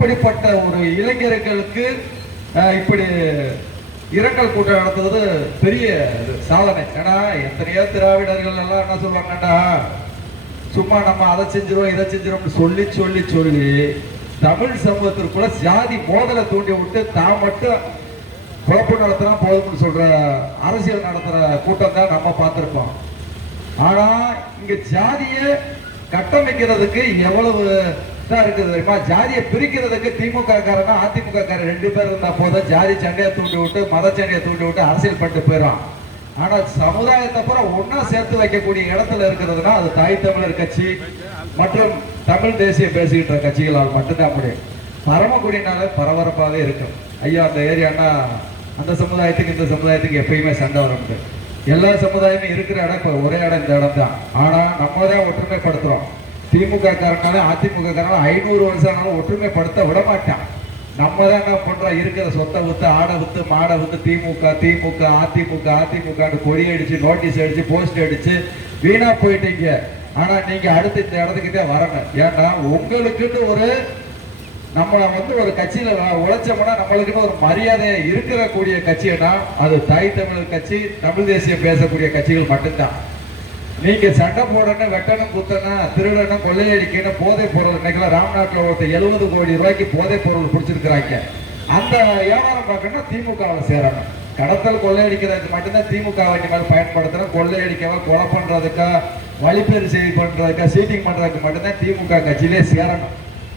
இப்படிப்பட்ட ஒரு இளைஞர்களுக்கு இப்படி இரங்கல் கூட்டம் நடத்துவது பெரிய சாதனை. ஏன்னா எத்தனையோ திராவிடர்கள் எல்லாம் என்ன சொல்லுவாங்கடா, சும்மா நம்ம அதை செஞ்சிரும் இதை செஞ்சிரும் சொல்லி சொல்லி சொல்லி தமிழ் சமூகத்திற்குள்ள ஜாதி மோதலை தூண்டி விட்டு தான் மட்டும் குழப்பம் நடத்துனா போதும்னு சொல்ற அரசியல் நடத்துற கூட்டம் தான் நம்ம பார்த்திருப்போம். ஆனா இங்க ஜாதியை கட்டமைக்கிறதுக்கு எவ்வளவு இருக்குது தெரியுமா? ஜாதியை பிரிக்கிறதுக்கு திமுக காரங்க அதிமுக காரங்க 2 பேர் இருந்தா போதும் ஜாதி சண்டையை தூண்டி விட்டு மத சண்டையை தூண்டி விட்டு அரசியல் பண்ணிட்டு போயிடும். ஆனா சமுதாயத்தை பூரா ஒன்னா சேர்த்து வைக்கக்கூடிய இடத்துல இருக்கிறதுனா அது தாய் தமிழர் கட்சி மற்றும் தமிழ் தேசியம் பேசிக்கிட்ட கட்சிகளால் மட்டும்தான் முடியும். பரமக்குடினால பரபரப்பாகவே இருக்கும். ஐயா அந்த ஏரியானா அந்த சமுதாயத்துக்கு இந்த சமுதாயத்துக்கு எப்பயுமே சண்டை வர முடியும். எல்லா சமுதாயமும் இருக்கிற இடம் இப்போ ஒரே இடம் இந்த இடம் தான். ஆனா நம்ம தான் ஒற்றுமைப்படுத்துறோம். திமுக காரனால அதிமுக காரனால 500 வருஷம் ஆனாலும் ஒற்றுமைப்படுத்த விட மாட்டான். நம்ம தான் என்ன பண்றோம், இருக்கிற சொத்தை வித்து ஆடை வித்து மாடை வித்து திமுக திமுக அதிமுக அதிமுக கொடி அடிச்சு நோட்டீஸ் அடிச்சு போஸ்ட் அடிச்சு வீணா போயிட்டீங்க. ஆனா நீங்க அடுத்து இந்த இடத்துக்கிட்டே வரணும். ஏன்னா உங்களுக்குன்னு ஒரு நம்மளை ஒரு கட்சியில உழைச்சோம்னா நம்மளுக்குன்னு ஒரு மரியாதை இருக்கக்கூடிய கட்சினா அது தாய் தமிழர் கட்சி தமிழ் தேசியம் பேசக்கூடிய கட்சிகள் மட்டும்தான். நீங்க சண்டை போடணும் வெட்டணும் குத்தணும் திருடணும் கொள்ளையடிக்கணும் போதை பொருள் இன்னைக்கெல்லாம் ராம்நாட்டில் ஒருத்தர் 70 கோடி ரூபாய்க்கு போதை பொருள் பிடிச்சிருக்கிறாங்க. அந்த வியாபாரம் பார்க்கணும்னா திமுகவில் சேரணும். கடத்தல் கொள்ளையடிக்கிறதுக்கு மட்டும்தான் திமுக மேல் பயன்படுத்தணும். கொள்ளையடிக்கவா கொலை பண்றதுக்கா வழிப்பேறு செய்தி பண்றதுக்கா சீட்டிங் பண்றதுக்கு மட்டும்தான் திமுக கட்சியிலே சேரணும்.